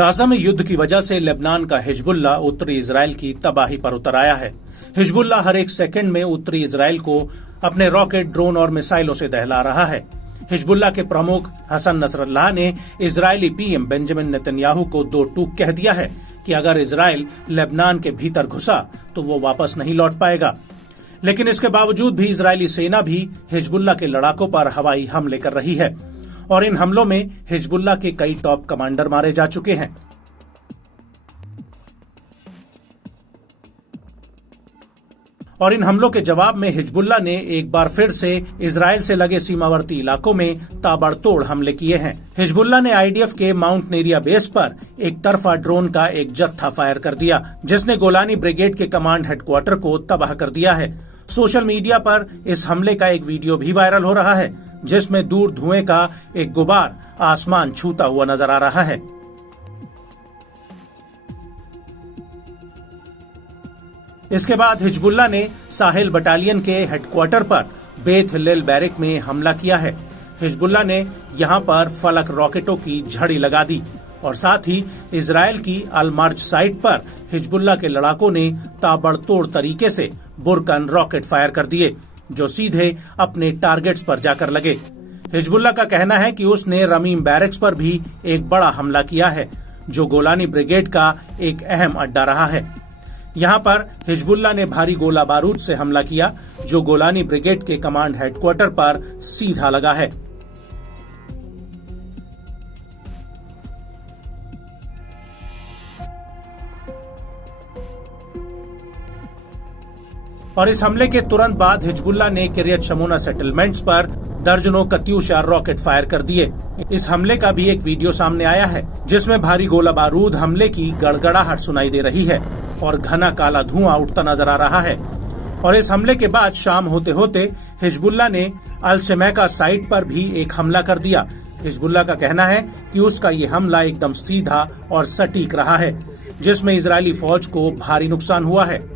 Gaza में युद्ध की वजह से लेबनान का हिजबुल्लाह उत्तरी इजराइल की तबाही पर उतर आया है। हिजबुल्लाह हर एक सेकंड में उत्तरी इजराइल को अपने रॉकेट, ड्रोन और मिसाइलों से दहला रहा है। हिजबुल्लाह के प्रमुख हसन नसरल्लाह ने इजरायली पीएम बेंजामिन नेतन्याहू को दो टूक कह दिया है कि अगर इजराइल लेबनान के भीतर घुसा तो वो वापस नहीं लौट पाएगा। लेकिन इसके बावजूद भी इजरायली सेना भी हिजबुल्लाह के लड़ाकों पर हवाई हमले कर रही है और इन हमलों में हिजबुल्लाह के कई टॉप कमांडर मारे जा चुके हैं। और इन हमलों के जवाब में हिजबुल्लाह ने एक बार फिर से इजराइल से लगे सीमावर्ती इलाकों में ताबड़तोड़ हमले किए हैं। हिजबुल्लाह ने आईडीएफ के माउंट नेरिया बेस पर एक तरफा ड्रोन का एक जत्था फायर कर दिया, जिसने गोलानी ब्रिगेड के कमांड हेडक्वार्टर को तबाह कर दिया है। सोशल मीडिया पर इस हमले का एक वीडियो भी वायरल हो रहा है, जिसमें दूर धुएं का एक गुबार आसमान छूता हुआ नजर आ रहा है। इसके बाद हिजबुल्लाह ने साहिल बटालियन के हेडक्वार्टर पर बेथ हिल्लेल बैरक में हमला किया है। हिजबुल्लाह ने यहां पर फलक रॉकेटों की झड़ी लगा दी और साथ ही इजराइल की अल-मार्ज साइट पर हिजबुल्लाह के लड़ाकों ने ताबड़तोड़ तरीके से बुरकन रॉकेट फायर कर दिए, जो सीधे अपने टारगेट्स पर जाकर लगे। हिजबुल्लाह का कहना है कि उसने रमीम बैरक्स पर भी एक बड़ा हमला किया है, जो गोलानी ब्रिगेड का एक अहम अड्डा रहा है। यहाँ पर हिजबुल्लाह ने भारी गोला बारूद से हमला किया, जो गोलानी ब्रिगेड के कमांड हेडक्वार्टर पर सीधा लगा है। और इस हमले के तुरंत बाद हिजबुल्लाह ने किरियत शमोना सेटलमेंट्स पर दर्जनों कत्यूशा रॉकेट फायर कर दिए। इस हमले का भी एक वीडियो सामने आया है, जिसमें भारी गोला बारूद हमले की गड़गड़ाहट सुनाई दे रही है और घना काला धुआं उठता नजर आ रहा है। और इस हमले के बाद शाम होते होते हिजबुल्लाह ने अल शमैका साइट पर भी एक हमला कर दिया। हिजबुल्लाह का कहना है कि उसका ये हमला एकदम सीधा और सटीक रहा है, जिसमें इजरायली फौज को भारी नुकसान हुआ है।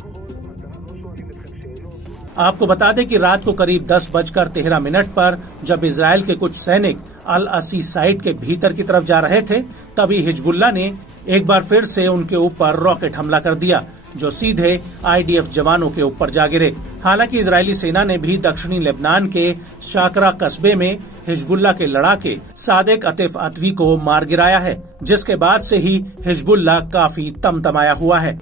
आपको बता दें कि रात को करीब 10:13 पर जब इजराइल के कुछ सैनिक अल असी साइट के भीतर की तरफ जा रहे थे, तभी हिजबुल्लाह ने एक बार फिर से उनके ऊपर रॉकेट हमला कर दिया, जो सीधे आईडीएफ जवानों के ऊपर जा गिरे। हालांकि इजरायली सेना ने भी दक्षिणी लेबनान के शाकरा कस्बे में हिजबुल्लाह के लड़ाके सादेक अतिफ अतवी को मार गिराया है, जिसके बाद से ही हिजबुल्लाह काफी तमतमाया हुआ है।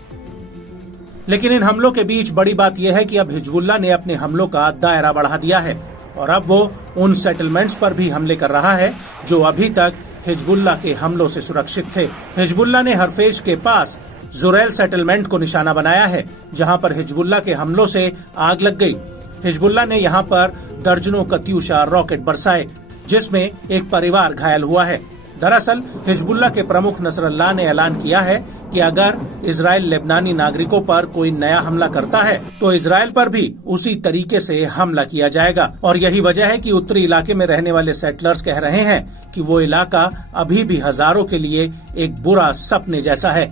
लेकिन इन हमलों के बीच बड़ी बात यह है कि अब हिजबुल्लाह ने अपने हमलों का दायरा बढ़ा दिया है और अब वो उन सेटलमेंट्स पर भी हमले कर रहा है जो अभी तक हिजबुल्लाह के हमलों से सुरक्षित थे। हिजबुल्लाह ने हरफेश के पास जुरैल सेटलमेंट को निशाना बनाया है, जहां पर हिजबुल्लाह के हमलों से आग लग गई। हिजबुल्लाह ने यहां पर दर्जनों कत्यूशा रॉकेट बरसाए, जिसमें एक परिवार घायल हुआ है। दरअसल हिजबुल्लाह के प्रमुख नसरल्लाह ने ऐलान किया है कि अगर इजराइल लेबनानी नागरिकों पर कोई नया हमला करता है तो इजराइल पर भी उसी तरीके से हमला किया जाएगा। और यही वजह है कि उत्तरी इलाके में रहने वाले सेटलर्स कह रहे हैं कि वो इलाका अभी भी हजारों के लिए एक बुरा सपने जैसा है।